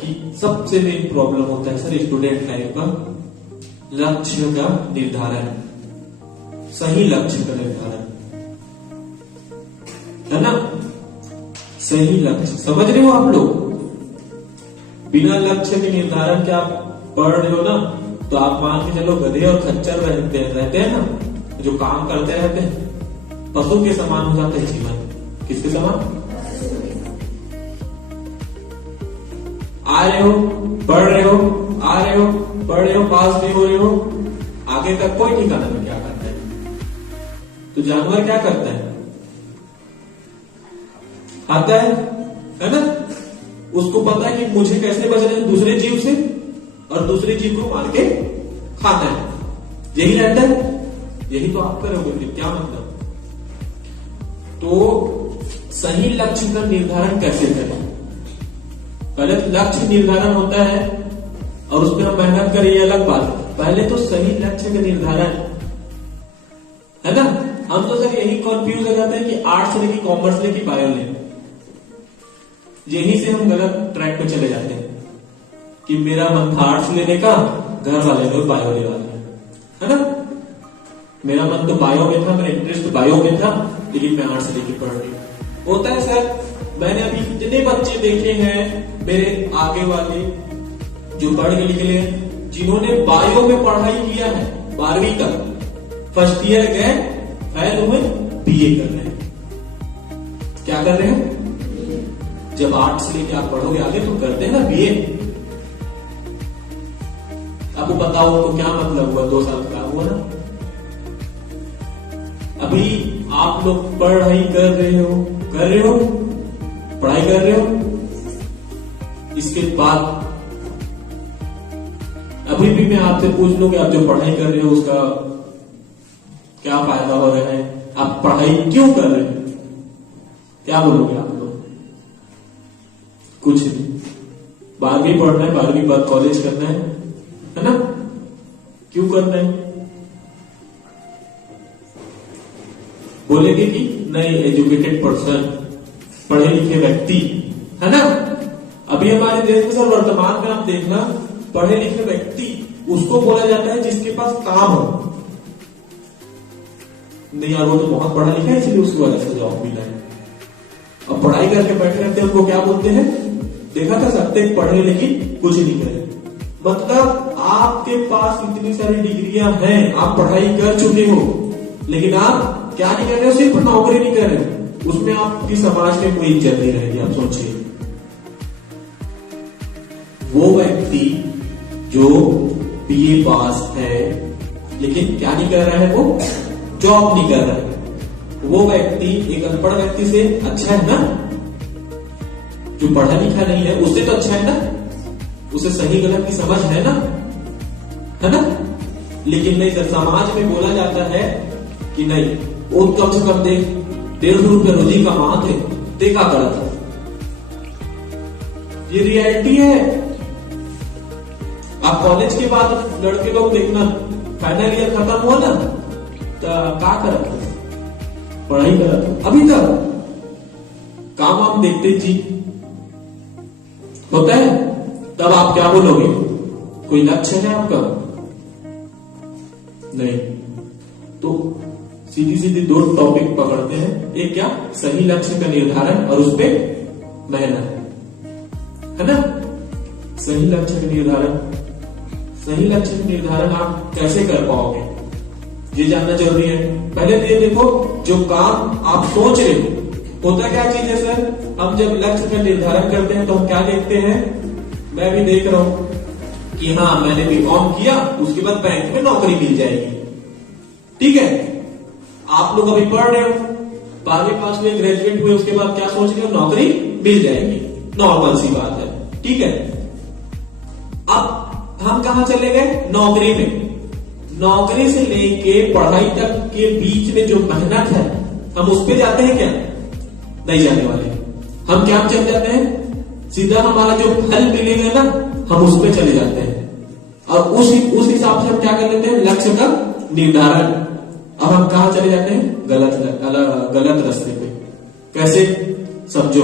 कि सबसे main problem होता है सर स्टूडेंट लाइफ का लक्ष्य का निर्धारण, सही लक्ष्य का निर्धारण, है ना। सही लक्ष्य समझ रहे हो आप लोग। बिना लक्ष्य के निर्धारण के आप पढ़ रहे हो ना, तो आप मान के चलो गधे और खच्चर रहते हैं ना, जो काम करते रहते हैं, पशु के समान हो जाते हैं जीवन। किसके समान? आ रहे हो, पढ़ रहे हो, आ रहे हो, पढ़ रहे हो, पास भी हो रहे हो, आगे तक कोई ठिकाना नहीं क्या करता है। तो जानवर क्या करता है? आता है ना, उसको पता है कि मुझे कैसे बचना है दूसरे जीव से, और दूसरे जीव को मार के खाना है। यही रहता है, यही तो आप करोगे। क्या मतलब? तो सही लक्ष्य का निर्धारण कैसे करें? पहले लक्ष्य निर्धारण होता है और उसमें हम मेहनत करें, ये अलग बात है। पहले तो सही लक्ष्य का निर्धारण, है ना। हम तो सर यही कंफ्यूज हो जाते हैं कि आर्ट्स लेके, कॉमर्स लेके, बायो ले, यही से हम गलत ट्रैक पे चले जाते हैं कि मेरा मन था आर्ट्स लेने का, घर वाले लोग बायो ले वाले, है ना। मेरा मन तो बायो में था, मेरा इंटरेस्ट बायो में था, लेकिन मैं आर्ट्स लेके पढ़ रही हूं। होता है सर। मैंने अभी कितने बच्चे देखे हैं मेरे आगे वाले जो पढ़ के निकले हैं, जिन्होंने बायो में पढ़ाई किया है 12वीं तक, फर्स्ट ईयर गए, फेल हुए, बीए कर रहे हैं। क्या कर रहे हैं? जब आर्ट्स लेके आप पढ़ोगे आगे तो करते हैं ना बीए। आपको पता हो तो क्या मतलब हुआ, 2 साल का हुआ ना। अभी आप लोग पढ़ाई कर रहे हो, पढ़ाई कर रहे हो, इसके बाद अभी भी मैं आपसे पूछ लूं कि आप जो पढ़ाई कर रहे हो उसका क्या फायदा हो रहा है, आप पढ़ाई क्यों कर रहे हैं? क्या बोलोगे आप लोग? कुछ नहीं। 12वीं पढ़ना है, 12वीं बाद कॉलेज करना है ना। क्यों करना है? बोलेंगे कि नहीं, एजुकेटेड पर्सन, पढ़े लिखे व्यक्ति, है ना। अभी हमारे देश में सर वर्तमान में आप देखना, पढ़े लिखे व्यक्ति उसको बोला जाता है जिसके पास काम हो। नहीं यार, वो तो बहुत पढ़ा लिखा है इसलिए उसको वजह से जॉब मिला है। अब पढ़ाई करके बैठे रहते हैं, उनको क्या बोलते हैं? देखा था सकते पढ़े लेकिन कुछ नहीं करे। मतलब आपके पास इतनी सारी डिग्रियां हैं, आप पढ़ाई कर चुके हो, लेकिन आप क्या नहीं कर रहे हो? सिर्फ नौकरी नहीं कर रहे हो। उसमें आपकी समाज में कोई इज्जत नहीं रहेगी। आप सोचिए, वो व्यक्ति जो बीए पास है लेकिन क्या नहीं कर रहा है, वो जॉब नहीं कर रहा है, वो व्यक्ति एक अनपढ़ व्यक्ति से अच्छा है ना। जो पढ़ा लिखा नहीं है उससे तो अच्छा है ना, उसे सही गलत की समझ है ना, है ना। लेकिन नहीं सर, समाज में बोला जाता है कि नहीं, वो कम से कम देख 150 रुपये रोजी कमाते, देखा करता। ये रियलिटी है। आप कॉलेज के बाद लड़के लोग देखना, फाइनल ईयर खत्म हुआ ना, तो क्या करता? पढ़ाई करता। अभी तक काम आप देखते जी होता है। तब आप क्या बोलोगे? कोई लक्ष्य है आपका? नहीं। तो सीधी सीधी 2 टॉपिक पकड़ते हैं। एक क्या? सही लक्ष्य का निर्धारण और उस पर मेहनत, है ना। सही लक्ष्य का निर्धारण, सही लक्ष्य का निर्धारण आप कैसे कर पाओगे, ये जानना जरूरी है। पहले तो ये देखो, जो काम आप सोच रहे हो, होता क्या चीज है सर? हम जब लक्ष्य का निर्धारण करते हैं तो हम क्या देखते हैं? मैं भी देख रहा हूं कि हाँ, मैंने बीकॉम किया, उसके बाद बैंक में नौकरी मिल जाएगी। ठीक है, आप लोग अभी पढ़ रहे हो, 12वीं पास हुए, ग्रेजुएट हुए, उसके बाद क्या सोच रहे हो? नौकरी मिल जाएगी। नॉर्मल सी बात है। ठीक है, अब हम कहां चले गए? नौकरी में। नौकरी से लेके पढ़ाई तक के बीच में जो मेहनत है, हम उस पे जाते हैं क्या? नहीं जाने वाले। हम क्या चले जाते हैं? सीधा हमारा जो फल मिलेगा ना, हम उस पे चले जाते हैं, और उस हिसाब से हम क्या कर लेते हैं? लक्ष्य का निर्धारण। अब हम कहां चले जाते हैं? गलत रास्ते पे। कैसे? समझो,